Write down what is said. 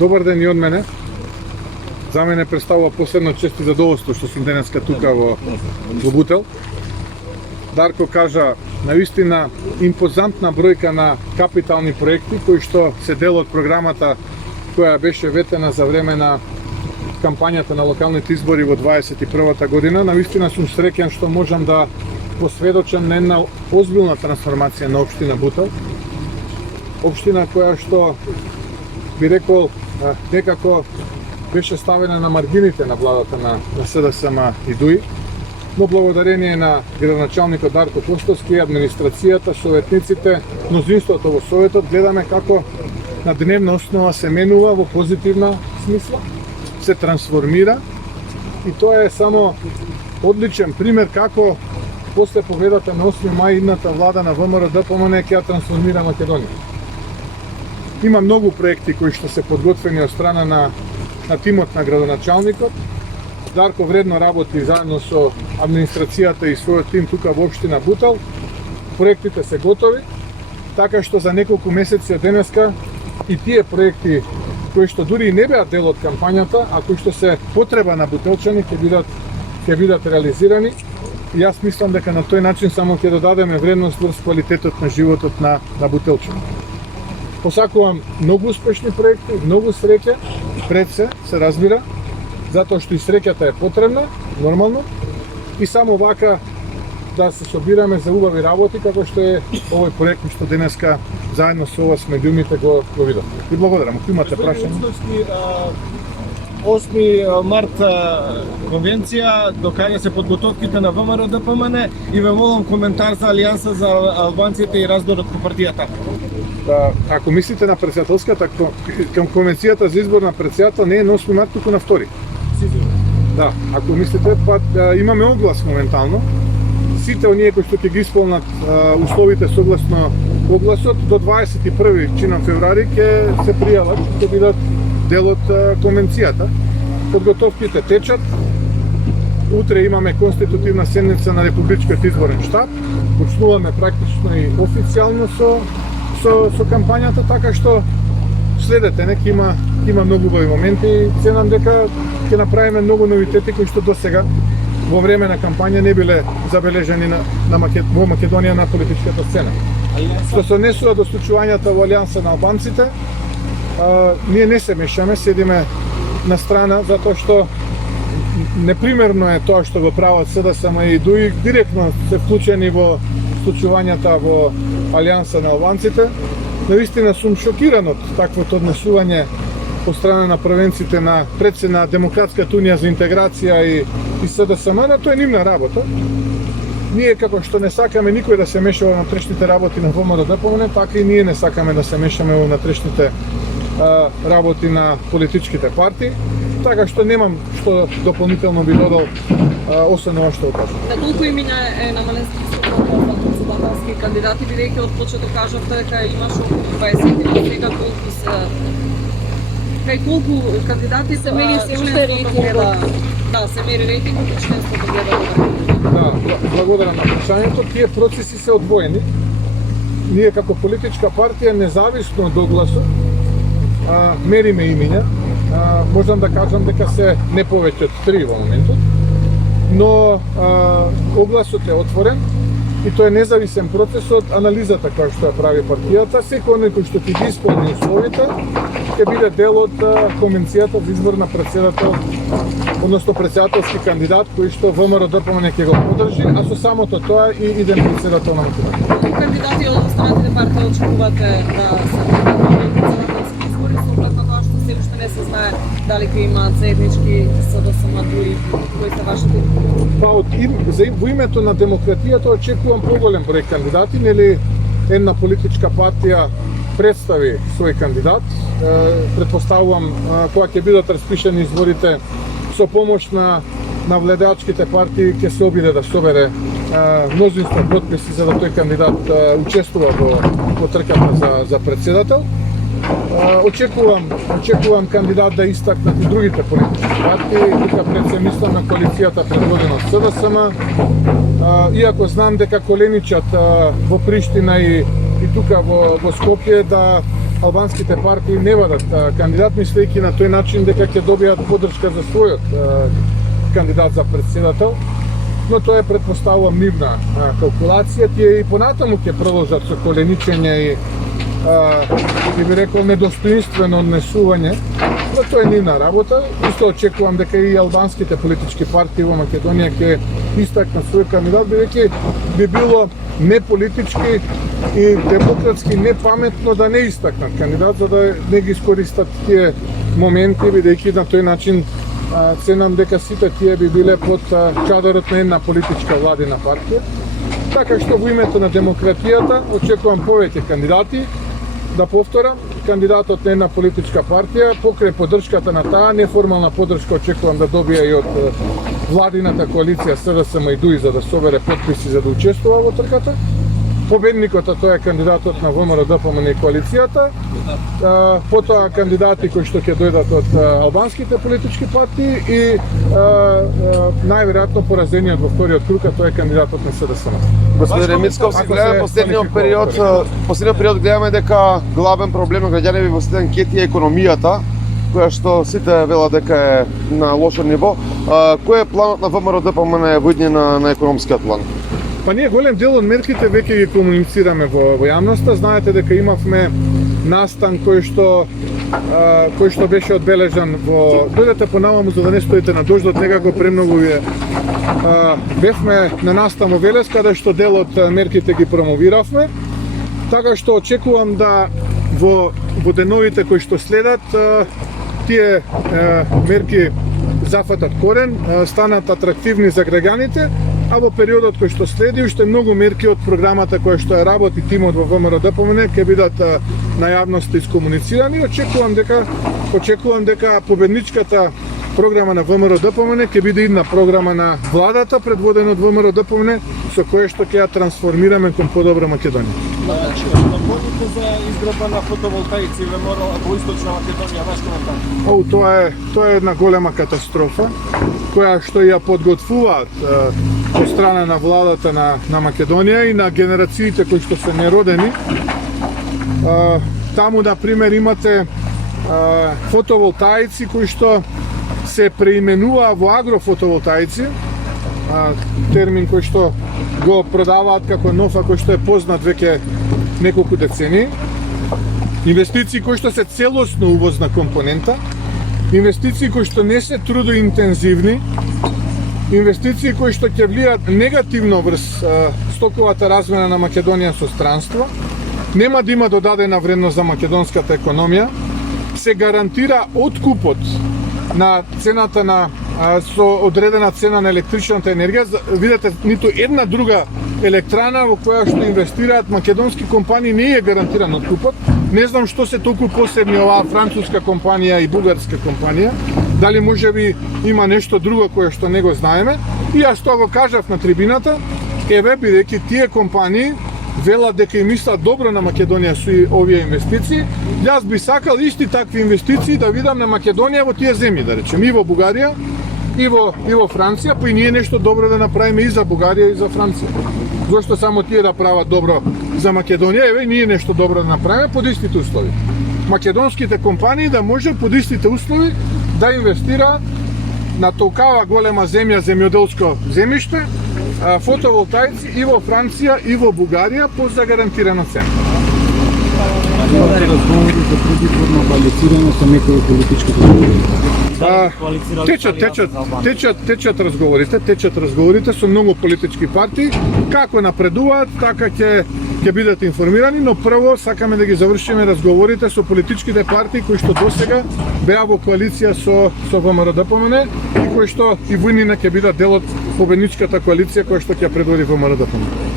Добар ден и од мене. За мене представува посебно чест и задоволство што сум денеска тука во Бутел. Дарко кажа навистина импозантна бројка на капитални проекти кои што се дел од програмата која беше ветена за време на кампањата на локалните избори во 21-та година. Навистина сум среќен што можам да посведочам на една озбилна трансформација на општина Бутел. Општина која што би рекол некако беше ставена на маргините на владата на СДСМ и ДУИ, но благодарение на градоначалникот Дарко Костовски, администрацијата, советниците, мнозинството во Советот, гледаме како на дневна основа се менува во позитивна смисла, се трансформира и тоа е само одличен пример како после победата на 8 мај идната влада на ВМРО-ДПМН ќе ја трансформира Македонија. Има многу проекти кои што се подготвени од страна на тимот на градоначалникот. Дарко вредно работи заедно со администрацијата и својот тим тука во општина Бутел. Проектите се готови, така што за неколку месеци од денеска и тие проекти кои што дури и не беа дел од кампањата, а кои што се потреба на бутелчани ќе бидат реализирани. И јас мислам дека на тој начин само ќе додадеме вредност врз квалитетот на животот на бутелчани. Посакувам многу успешни проекти, многу среќа пред се разбира, затоа што и среќата е потребна, нормално, и само вака да се собираме за убави работи, како што е овој проект што денеска заедно со вас медиумите го видовме. И благодарам. Ако имате прашање. 8 март конвенција, до кај се подготовките на ВМРО-ДПМН и ве молам коментар за Алијанса за албанците и раздорот по партијата. Ако мислите на председателската, към конвенцијата за избор на председател не е на 8 март, туку на 2. Да, ако мислите, имаме оглас моментално. Сите оние кои што ќе ги исполнат условите согласно огласот, до 21 чинам февруари ќе се пријават, ќе бидат дел од конвенцијата. Подготовките течат. Утре имаме конститутивна седница на Републичкиот изборен штаб. Почнуваме практично и официјално со кампањата, така што следете, нека има многу убави моменти и се надам дека ќе направиме многу новитети кои што досега во време на кампања не биле забележани во Македонија на политичката сцена. Што се однесува до случувањата во Алијанса на албанците, ние не се мешаме, седиме на страна, затоа што непримерно е тоа што го прават СДСМ и ДУИ, директно се вклучени во случувањата во Алијанса на албанците. Наистина сум шокиран од таквото однесување од страна на правенците на на Демократската унија за интеграција и СДСМ, да тоа е нивна работа. Ние како што не сакаме никој да се меша во внатрешните работи на ВМРО-ДПМН, така и ние не сакаме да се мешаме во внатрешните работи на политичките партии, така што немам што дополнително би додал освен ова што го кажам. На колку имиња е намален списокот на председателски кандидати, бидејќи од почеток кажавте дека имаш околу 20, сега колку се кај колку кандидати се мери се уште рейтингот? Да, се мери рейтингот и членството гледа. Да, благодарам на прашањето. Тие процеси се одвоени. Ние како политичка партија независно од огласот мериме имиња. Можам да кажам дека се не повеќе од 3 во моментот, но огласот е отворен и тоа е независен процес од анализата која што ја прави партијата. Секој оној кој што ќе ги исполни условите ќе биде дел од конвенцијата за избор на председател, односно председателски кандидат кој што ВМРО-ДПМН ќе го подржи, а со самото тоа и иден председател на Македонија. Колку кандидати од останатите партии очекувате да се председателски избори, со оглед на тоа што се уште не се знае дали ќе имаат заеднички СДСМ и кои се вашите? Во името на демократијата очекувам поголем број кандидати, нели една политичка партија представи свој кандидат. Предпоставувам кога ќе бидат распишани изборите со помош на вледачките партии ќе се обиде да собере мнозинство потписи за да тој кандидат учествува во трката за председател. Очекувам кандидат да истакнат и другите политички партии, тука пред се мислам на коалицијата предводена од СДСМ, иако знам дека коленичат во Приштина и тука во Скопје да албанските партии не водат кандидат, мислејќи на тој начин дека ќе добијат поддршка за својот кандидат за председател, но тоа е претпоставувам нивна калкулација. Тие и понатаму ќе продолжат со коленичење и би рекол недостоинствено однесување, но тоа е нивна работа. Исто очекувам дека и албанските политички партии во Македонија ќе истакнат свој кандидат, бидејќи би било неполитички и демократски непаметно да не истакнат кандидат, за да не ги искористат тие моменти, бидејќи на тој начин ценам дека сите тие би биле под чадорот на една политичка владина партија. Така што во името на демократијата очекувам повеќе кандидати. Да повторам, кандидатот на една политичка партија, покрај поддршката на таа, неформална поддршка очекувам да добија и од владината коалиција СДСМ и ДУИ за да собере потписи за да учествува во трката. Победникот, тоа е кандидатот на ВМРО ДПМН и коалицијата, потоа кандидати кои што ќе дојдат од албанските политички партии и најверојатно поразениот во вториот круг, тоа е кандидатот на СДСМ. Господин Мицковски, гледаме последниот период гледаме дека главен проблем на граѓаните во следен анкети е економијата, која што сите велат дека е на лошо ниво. Кој е планот на ВМРО ДПМН во иднина на економскиот план? Па ние голем дел од мерките веќе ги комуницираме во јавноста. Знаете дека имавме настан кој што беше одбележан во... Дојдете понамаму за да не стоите на дождот, некако премногу вие. Бевме на настан во Велес, каде што дел од мерките ги промовиравме. Така што очекувам да во деновите кои што следат, тие мерки зафатат корен, станат атрактивни за граѓаните, а во периодот кој што следи, уште многу мерки од програмата која што ја работи тимот во ВМРО ДПМН ќе бидат на јавност искомуницирани. Очекувам дека победничката програма на ВМРО ДПМН ќе биде една програма на владата предводена од ВМРО ДПМН со која што ќе ја трансформираме кон подобра Македонија. Напомните за изградба на фотоволтаици во Источна Македонија, ваш коментар? Тоа е една голема катастрофа која што ја подготвуваат од страна на владата на Македонија и на генерациите кои што се неродени. Таму, на пример, имате фотоволтаици кои што се преименуваа во агрофотоволтаици, термин кој што го продаваат како нов, а кој што е познат веќе неколку децении. Инвестиции кои што се целосно увозна компонента, инвестиции кои што не се трудоинтензивни, инвестиции кои што ќе влијат негативно врз стоковата размена на Македонија со странство, нема да има додадена вредност за македонската економија, се гарантира откупот на цената со одредена цена на електричната енергија. Видете, ниту една друга електрана во која што инвестираат македонски компании не е гарантиран откупот. Не знам што се толку посебни оваа француска компанија и бугарска компанија. Дали можеби има нешто друго кое што не го знаеме. И јас тоа го кажав на трибината, бидејќи тие компании велат дека им мислат добро на Македонија со овие инвестиции. Јас би сакал исти такви инвестиции да видам на Македонија во тие земји, да речем, и во Бугарија, и во Франција, па и ние нешто добро да направиме и за Бугарија и за Франција. Зошто само тие да прават добро за Македонија, ние нешто добро да направиме под истите услови. Македонските компании да може под истите услови да инвестираат на толкава голема земја, земјоделско земјиште, фотоволтаици и во Франција и во Бугарија по загарантирана цена. Имате разговори за предизборно коалицирање со некои политички Течат разговорите со многу политички партии. Како напредуваат, така ќе бидат информирани, но прво сакаме да ги завршиме разговорите со политичките партии кои што досега беа во коалиција со ВМРО ДПМН и кои што и во иднина ќе бидат дел од победничката коалиција која што ќе предводи ВМРО ДПМН.